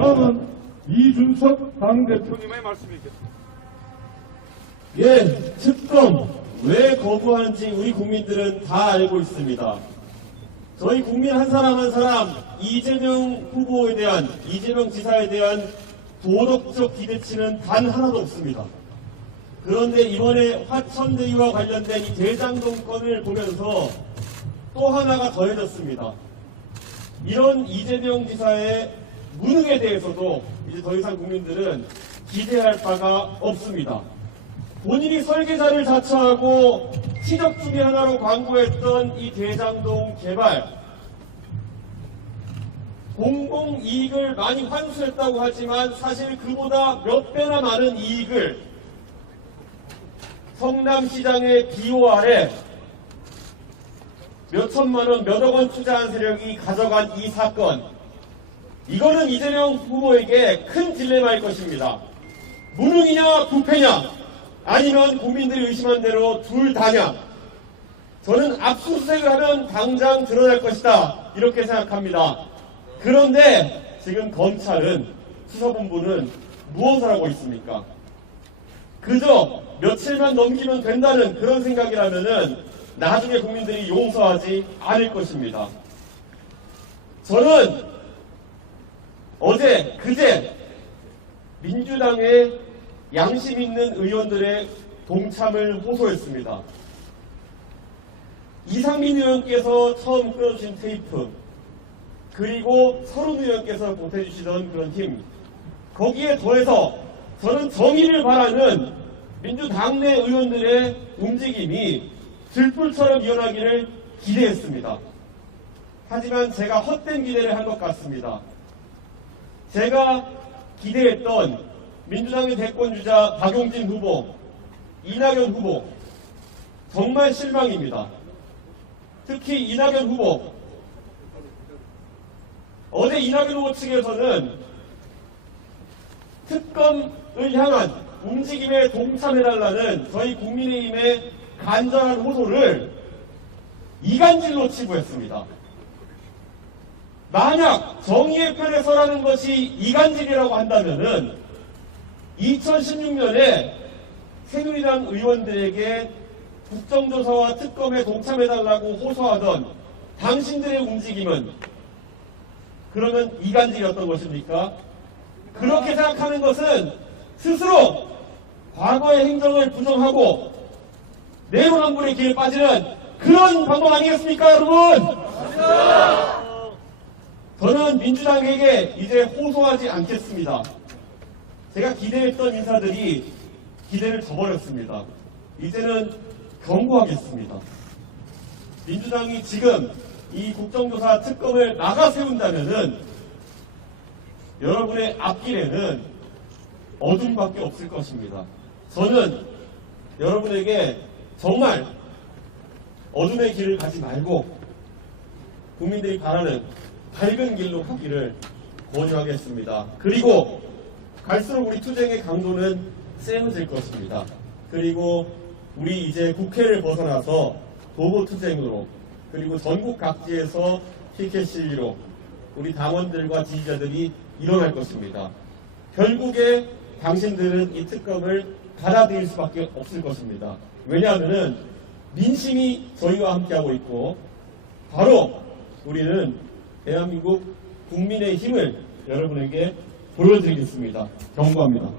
다음은 이준석 당대표님의 말씀이 있겠습니다. 예, 특검 왜 거부하는지 우리 국민들은 다 알고 있습니다. 저희 국민 한 사람 한 사람 이재명 후보에 대한 이재명 지사에 대한 도덕적 기대치는 단 하나도 없습니다. 그런데 이번에 화천대유와 관련된 이 대장동 건을 보면서 또 하나가 더해졌습니다. 이런 이재명 지사의 무능에 대해서도 이제 더 이상 국민들은 기대할 바가 없습니다. 본인이 설계자를 자처하고 시적 중의 하나로 광고했던 이 대장동 개발 공공 이익을 많이 환수했다고 하지만 사실 그보다 몇 배나 많은 이익을 성남시장의 기호 아래 몇 천만 원, 몇억 원 투자한 세력이 가져간 이 사건. 이거는 이재명 후보에게 큰 딜레마일 것입니다. 무능이냐, 부패냐, 아니면 국민들이 의심한 대로 둘 다냐. 저는 압수수색을 하면 당장 드러날 것이다. 이렇게 생각합니다. 그런데 지금 검찰은 수사본부는 무엇을 하고 있습니까? 그저 며칠만 넘기면 된다는 그런 생각이라면은 나중에 국민들이 용서하지 않을 것입니다. 저는 어제, 그제 민주당의 양심 있는 의원들의 동참을 호소했습니다. 이상민 의원께서 처음 끌어주신 테이프, 그리고 서른 의원께서 보태주시던 그런 힘, 거기에 더해서 저는 정의를 바라는 민주당 내 의원들의 움직임이 들불처럼 일어나기를 기대했습니다. 하지만 제가 헛된 기대를 한 것 같습니다. 제가 기대했던 민주당의 대권주자 박용진 후보, 이낙연 후보, 정말 실망입니다. 특히 이낙연 후보, 어제 이낙연 후보 측에서는 특검을 향한 움직임에 동참해달라는 저희 국민의힘의 간절한 호소를 이간질로 치부했습니다. 만약 정의의 편에 서라는 것이 이간질이라고 한다면은 2016년에 새누리당 의원들에게 국정조사와 특검에 동참해달라고 호소하던 당신들의 움직임은 그러면 이간질이었던 것입니까? 그렇게 생각하는 것은 스스로 과거의 행정을 부정하고 내로남불의 길에 빠지는 그런 방법 아니겠습니까, 여러분? 저는 민주당에게 이제 호소하지 않겠습니다. 제가 기대했던 인사들이 기대를 저버렸습니다. 이제는 경고하겠습니다. 민주당이 지금 이 국정조사 특검을 나가 세운다면은 여러분의 앞길에는 어둠밖에 없을 것입니다. 저는 여러분에게 정말 어둠의 길을 가지 말고 국민들이 바라는 밝은 길로 가기를 권유하겠습니다. 그리고 갈수록 우리 투쟁의 강도는 세워질 것입니다. 그리고 우리 이제 국회를 벗어나서 도보 투쟁으로 그리고 전국 각지에서 피켓 시위로 우리 당원들과 지지자들이 일어날 것입니다. 결국에 당신들은 이 특검을 받아들일 수밖에 없을 것입니다. 왜냐하면 민심이 저희와 함께하고 있고 바로 우리는 대한민국 국민의 힘을 여러분에게 보여드리겠습니다. 경고합니다.